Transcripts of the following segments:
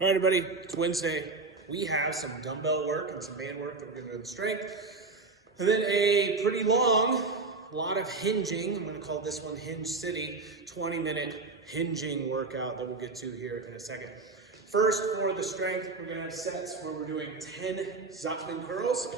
All right, everybody, it's Wednesday. We have some dumbbell work and some band work that we're gonna do in strength. And then a pretty long, lot of hinging. I'm gonna call this one Hinge City, 20-minute hinging workout that we'll get to here in a second. First, for the strength, we're gonna have sets where we're doing 10 Zottman curls.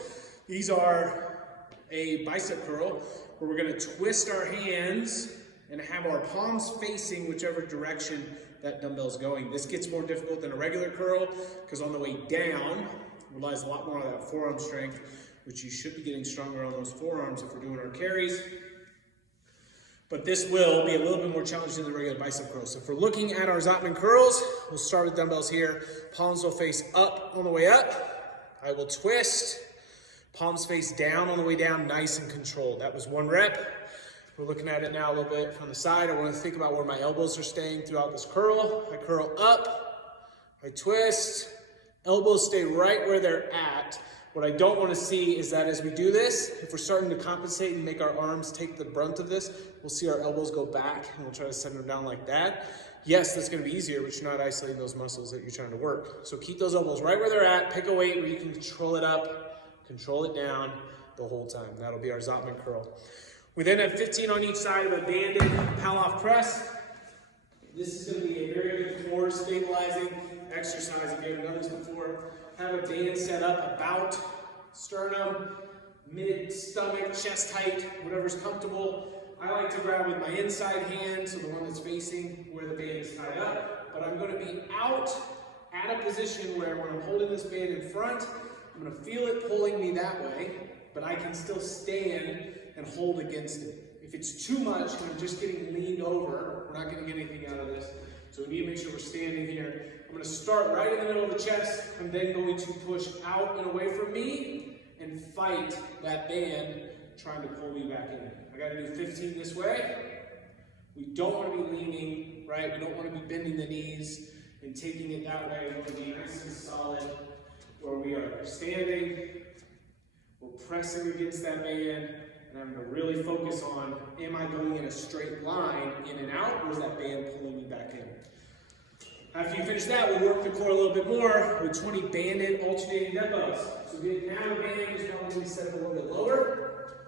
These are a bicep curl where we're gonna twist our hands and have our palms facing whichever direction that dumbbell's going. This gets more difficult than a regular curl because on the way down, relies a lot more on that forearm strength, which you should be getting stronger on those forearms if we're doing our carries. But this will be a little bit more challenging than the regular bicep curl. So if we're looking at our Zottman curls, we'll start with dumbbells here. Palms will face up on the way up. I will twist. Palms face down on the way down, nice and controlled. That was one rep. We're looking at it now a little bit from the side. I want to think about where my elbows are staying throughout this curl. I curl up, I twist, elbows stay right where they're at. What I don't want to see is that as we do this, if we're starting to compensate and make our arms take the brunt of this, we'll see our elbows go back and we'll try to send them down like that. Yes, that's going to be easier, but you're not isolating those muscles that you're trying to work. So keep those elbows right where they're at. Pick a weight where you can control it up, control it down the whole time. That'll be our Zottman curl. We then have 15 on each side of a banded Pallof press. This is going to be a very good core stabilizing exercise if you haven't done this before. Have a band set up about sternum, mid, stomach, chest height, whatever's comfortable. I like to grab with my inside hand, so the one that's facing where the band is tied up. But I'm going to be out at a position where when I'm holding this band in front, I'm going to feel it pulling me that way, but I can still stand and hold against it. If it's too much and I'm just getting leaned over, we're not going to get anything out of this. So we need to make sure we're standing here. I'm going to start right in the middle of the chest. I'm then going to push out and away from me and fight that band trying to pull me back in. I got to do 15 this way. We don't want to be leaning, right? We don't want to be bending the knees and taking it that way. We want to be nice and solid where we are standing. We're pressing against that band. And I'm going to really focus on, am I going in a straight line in and out, or is that band pulling me back in? After you finish that, we'll work the core a little bit more with 20 banded alternating dumbbells. So now the band is probably going to be set up a little bit lower,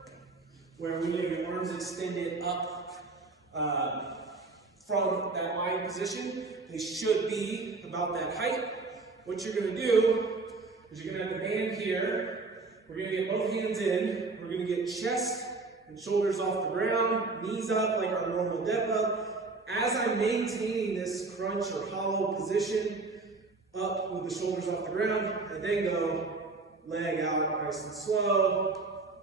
where we have your arms extended up from that lying position. They should be about that height. What you're going to do is you're going to have the band here. We're going to get both hands in. We're going to get chest and shoulders off the ground, knees up like our normal dip up. As I'm maintaining this crunch or hollow position, up with the shoulders off the ground, I then go leg out nice and slow,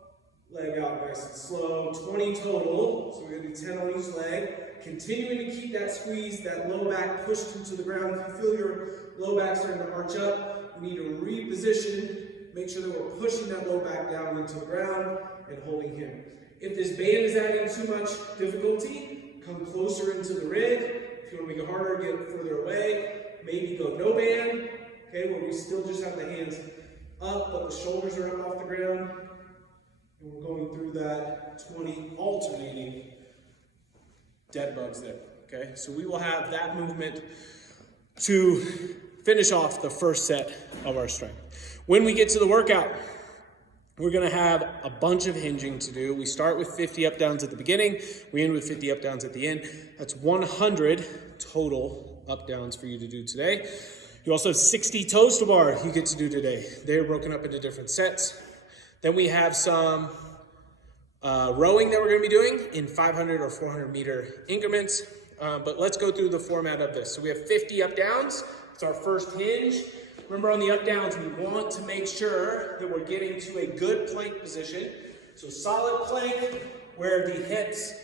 leg out nice and slow. 20 total, so we're going to do 10 on each leg. Continuing to keep that squeeze, that low back pushed into the ground. If you feel your low back starting to arch up, you need to reposition. Make sure that we're pushing that low back down into the ground and holding him. If this band is adding too much difficulty, come closer into the rig. If you want to make it harder, get further away. Maybe go no band, okay, where we still just have the hands up, but the shoulders are up off the ground. And we're going through that 20 alternating dead bugs there, okay? So we will have that movement to finish off the first set of our strength. When we get to the workout, we're going to have a bunch of hinging to do. We start with 50 up downs at the beginning. We end with 50 up downs at the end. That's 100 total up downs for you to do today. You also have 60 toes to bar you get to do today. They're broken up into different sets. Then we have some rowing that we're going to be doing in 500 or 400 meter increments. But let's go through the format of this. So we have 50 up downs. It's our first hinge. Remember on the up downs, we want to make sure that we're getting to a good plank position. So solid plank where the hips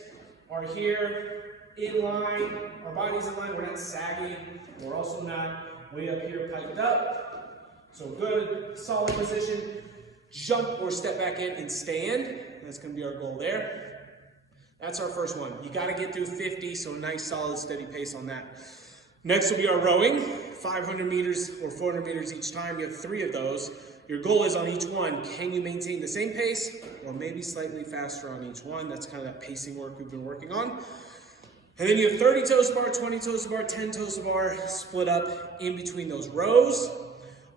are here in line, our body's in line, we're not sagging, we're also not way up here piped up. So good, solid position. Jump or step back in and stand. That's gonna be our goal there. That's our first one. You gotta get through 50, so nice, solid, steady pace on that. Next will be our rowing, 500 meters or 400 meters each time. You have 3 of those. Your goal is on each one, can you maintain the same pace or maybe slightly faster on each one? That's kind of that pacing work we've been working on. And then you have 30 toes to bar, 20 toes to bar, 10 toes to bar, split up in between those rows.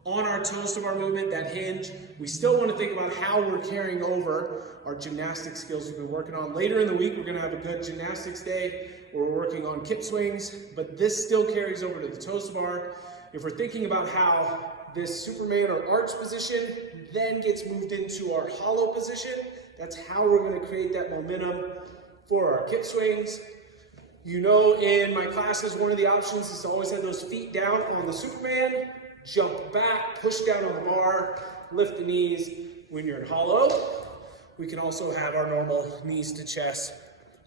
On our toes to bar movement, that hinge, we still want to think about how we're carrying over our gymnastics skills we've been working on. Later in the week, we're going to have a good gymnastics day where we're working on kip swings, but this still carries over to the toes to bar. If we're thinking about how this Superman or arch position then gets moved into our hollow position, that's how we're going to create that momentum for our kip swings. You know, in my classes, one of the options is to always have those feet down on the Superman, jump back, push down on the bar, lift the knees when you're in hollow. We can also have our normal knees to chest,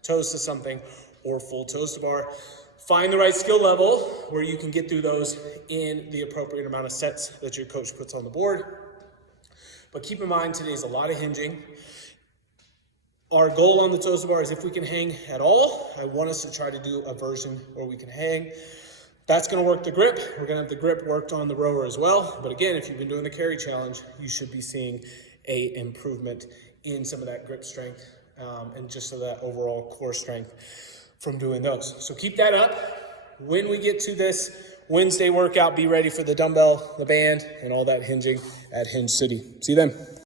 toes to something, or full toes to bar. Find the right skill level where you can get through those in the appropriate amount of sets that your coach puts on the board. But keep in mind, today's a lot of hinging. Our goal on the toes to bar is if we can hang at all, I want us to try to do a version where we can hang. That's going to work the grip. We're going to have the grip worked on the rower as well. But again, if you've been doing the carry challenge, you should be seeing a improvement in some of that grip strength and just of that overall core strength from doing those. So keep that up. When we get to this Wednesday workout, be ready for the dumbbell, the band, and all that hinging at Hinge City. See you then.